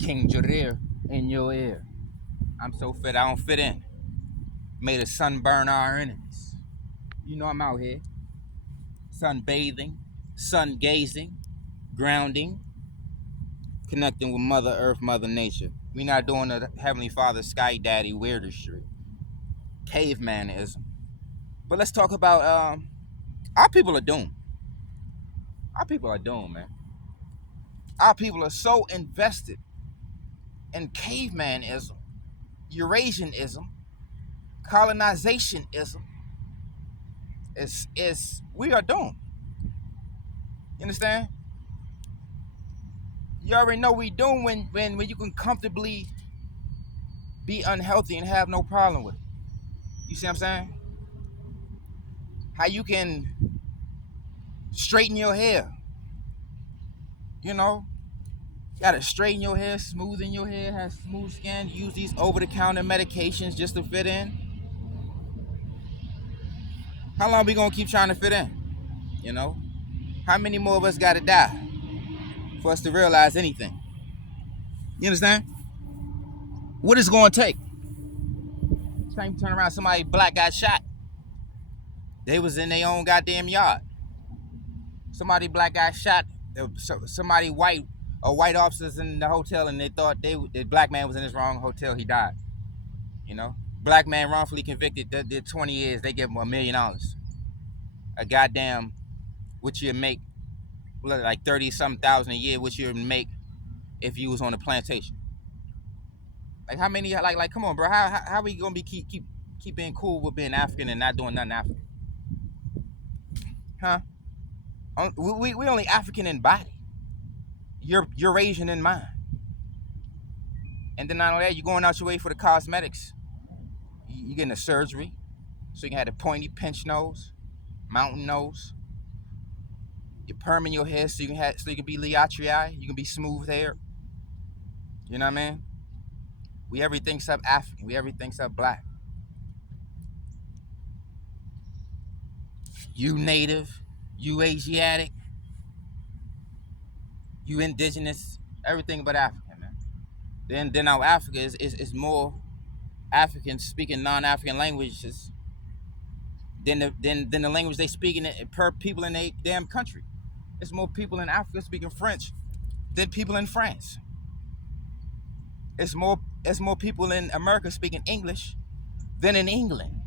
King Jareer in your ear. I'm so fit I don't fit in. May the sun burn our enemies. You know I'm out here. Sunbathing, sun gazing, grounding, connecting with Mother Earth, Mother Nature. We not doing the Heavenly Father, Sky Daddy, weirder shit. Cavemanism. But let's talk about our people are doomed. Our people are doomed, man. Our people are so invested in cavemanism, Eurasianism, colonizationism. Is we are doomed. You understand? You already know we doomed when you can comfortably be unhealthy and have no problem with it. You see what I'm saying? How you can straighten your hair. You know, you gotta straighten your hair, smoothen your hair, have smooth skin, use these over-the-counter medications just to fit in. How long we gonna keep trying to fit in? You know? How many more of us gotta die for us to realize anything? You understand? What is it gonna take? Same turn around, somebody black got shot. They was in their own goddamn yard. Somebody black got shot. Somebody white or white officers in the hotel, and they thought the black man was in this wrong hotel. He died. You know, black man wrongfully convicted. Did 20 years. They give him $1 million. A goddamn, which you make like 30-something thousand a year, which you would make if you was on a plantation. Like how many? Like come on, bro. How we gonna be keep being cool with being African and not doing nothing African? Huh? We only African in body. You're Asian in mind. And then not only that, you're going out your way for the cosmetics. You're getting a surgery, so you can have a pointy pinch nose, mountain nose. You're perming your hair so you can be Leotrii. You can be smooth hair. You know what I mean? We everything except African. We everything except black. You native, you Asiatic, you indigenous, everything but African, man. Then our Africa is more African speaking non-African languages than the language they speak in it, per people in a damn country. It's more people in Africa speaking French than people in France. It's more people in America speaking English than in England.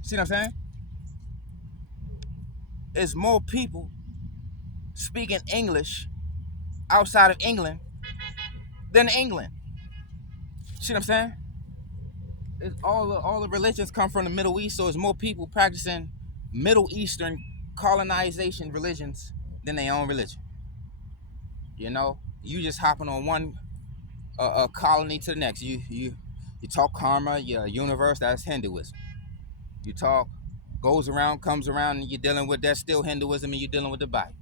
See what I'm saying? It's more people speaking English outside of England than England. See what I'm saying? It's all the religions come from the Middle East, so it's more people practicing Middle Eastern colonization religions than their own religion. You know, you just hopping on one colony to the next. You talk karma, your universe. That's Hinduism. You talk goes around, comes around, and you're dealing with that's still Hinduism, and you're dealing with the Bible.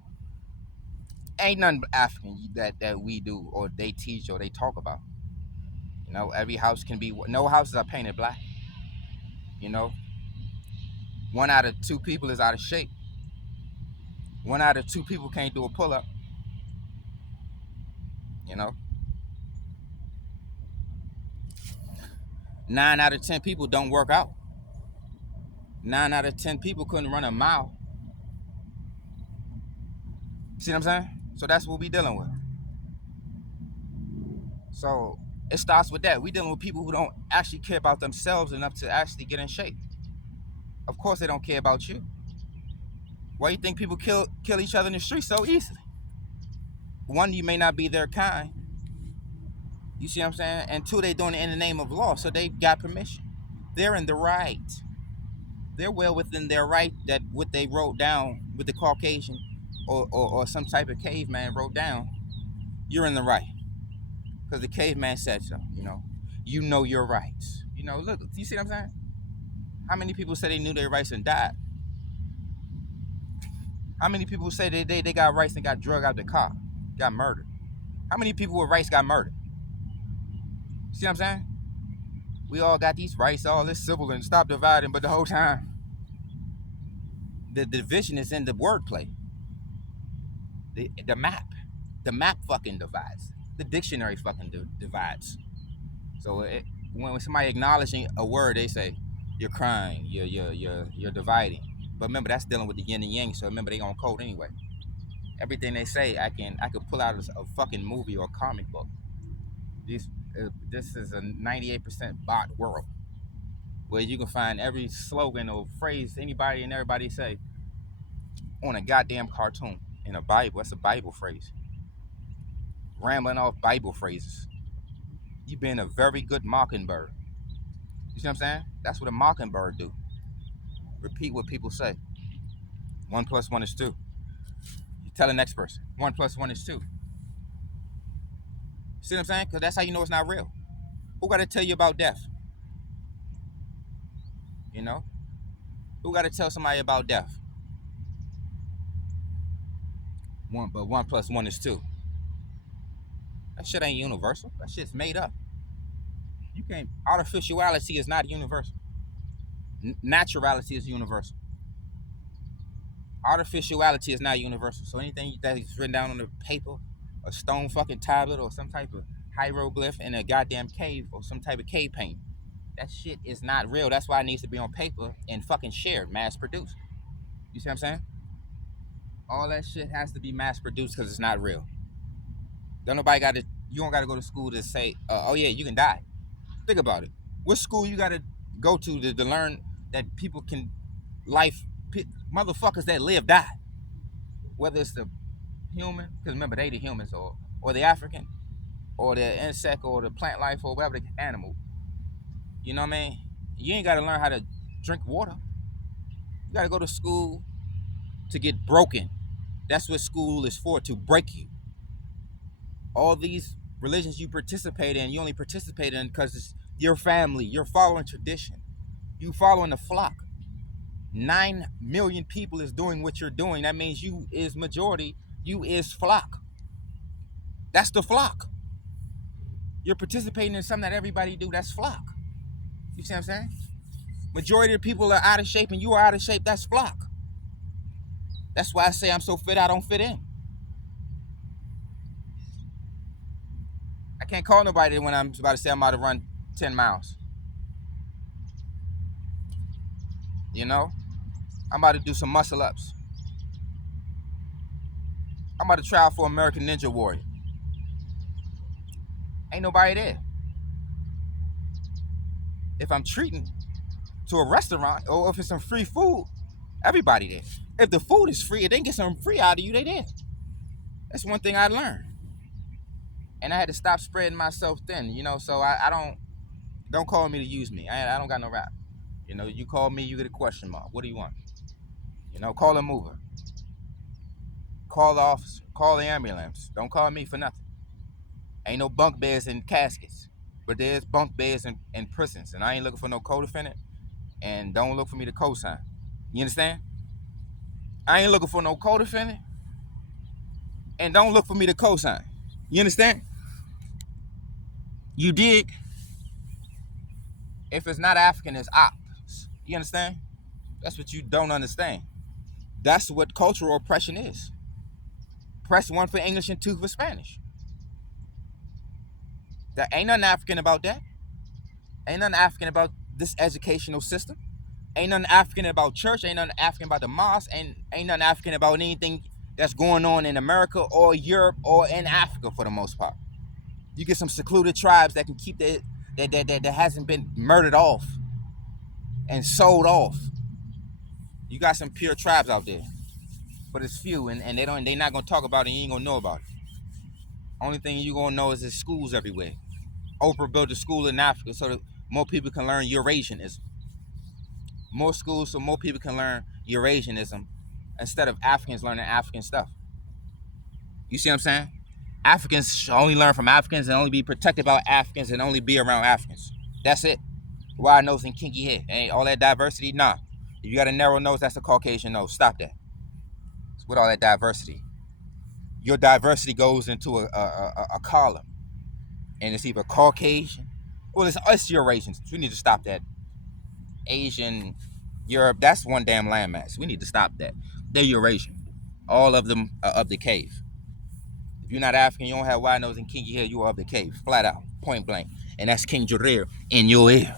Ain't nothing African that we do or they teach or they talk about. You know, every house can be. No houses are painted black. You know, 1 out of 2 people is out of shape. 1 out of 2 people can't do a pull up. You know, 9 out of 10 people don't work out. 9 out of 10 people couldn't run a mile. See what I'm saying? So that's what we dealing with. So it starts with that. We dealing with people who don't actually care about themselves enough to actually get in shape. Of course they don't care about you. Why do you think people kill each other in the street so easily? One, you may not be their kind. You see what I'm saying? And two, they doing it in the name of law, so they got permission. They're in the right. They're well within their right that what they wrote down with the Caucasian or some type of caveman wrote down. You're in the right. Because the caveman said so, You know your rights. Look, you see what I'm saying? How many people say they knew their rights and died? How many people say they got rights and got drugged out the car, got murdered? How many people with rights got murdered? See what I'm saying? We all got these rights, all this civil, and stop dividing, but the whole time, the division is in the wordplay. The map fucking divides. The dictionary fucking divides. So when somebody acknowledging a word, they say you're crying, you're dividing. But remember, that's dealing with the yin and yang. So remember, they gonna code anyway. Everything they say, I could pull out a fucking movie or comic book. This is a 98% bot world where you can find every slogan or phrase anybody and everybody say on a goddamn cartoon in a Bible. That's a Bible phrase. Rambling off Bible phrases. You've been a very good mockingbird. You see what I'm saying? That's what a mockingbird do. Repeat what people say. 1 + 1 is 2. You tell the next person 1 + 1 is 2. See what I'm saying? Because that's how you know it's not real. Who got to tell you about death? You know? Who got to tell somebody about death? But 1 + 1 is 2. That shit ain't universal. That shit's made up. You can't. Artificiality is not universal. Naturality is universal. Artificiality is not universal. So anything that is written down on the paper, a stone fucking tablet, or some type of hieroglyph in a goddamn cave, or some type of cave paint, that shit is not real. That's why it needs to be on paper and fucking shared, mass produced. You see what I'm saying? All that shit has to be mass produced because it's not real. Don't nobody got to. You don't got to go to school to say, oh yeah, you can die. Think about it. What school you got to go to learn that people can motherfuckers that live die, whether it's the human, because remember they the humans, or the African, or the insect, or the plant life, or whatever the animal. You know what I mean? You ain't got to learn how to drink water. You got to go to school to get broken. That's what school is for, to break you. All these religions you participate in, you only participate in because it's your family. You're following tradition. You following the flock. 9 million people is doing what you're doing. That means you is majority. You is flock. That's the flock. You're participating in something that everybody do. That's flock. You see what I'm saying? Majority of the people are out of shape and you are out of shape. That's flock. That's why I say I'm so fit I don't fit in. I can't call nobody when I'm about to say I'm about to run 10 miles. You know? I'm about to do some muscle ups. I'm about to try out for American Ninja Warrior. Ain't nobody there. If I'm treating to a restaurant or if it's some free food, everybody there. If the food is free, if they can get something free out of you, they there. That's one thing I learned. And I had to stop spreading myself thin, you know, so I don't call me to use me. I don't got no rap. You know, you call me, you get a question mark. What do you want? You know, call a mover. Call the officer. Call the ambulance. Don't call me for nothing. Ain't no bunk beds and caskets. But there's bunk beds in prisons. And I ain't looking for no co-defendant. And don't look for me to co-sign. You understand? I ain't looking for no co-defendant. And don't look for me to co-sign. You understand? You dig? If it's not African, it's ops. You understand? That's what you don't understand. That's what cultural oppression is. Press 1 for English and 2 for Spanish. There ain't nothing African about that. Ain't nothing African about this educational system. Ain't nothing African about church. Ain't nothing African about the mosque. Ain't nothing African about anything that's going on in America or Europe or in Africa for the most part. You get some secluded tribes that can keep that hasn't been murdered off and sold off. You got some pure tribes out there, but it's few, and they're not gonna talk about it. And you ain't gonna know about it. Only thing you gonna know is there's schools everywhere. Oprah built a school in Africa so that more people can learn Eurasianism. More schools so more people can learn Eurasianism instead of Africans learning African stuff. You see what I'm saying? Africans should only learn from Africans and only be protected by Africans and only be around Africans. That's it. Wide nose and kinky hair. Ain't all that diversity? Nah. If you got a narrow nose, that's a Caucasian nose. Stop that. It's with all that diversity. Your diversity goes into a column. And it's either Caucasian, well, it's Eurasians. We need to stop that. Asian, Europe, that's one damn landmass. We need to stop that. They're Eurasian. All of them are of the cave. If you're not African, you don't have wide nose and kinky hair, you are of the cave. Flat out. Point blank. And that's King Jareer in your ear.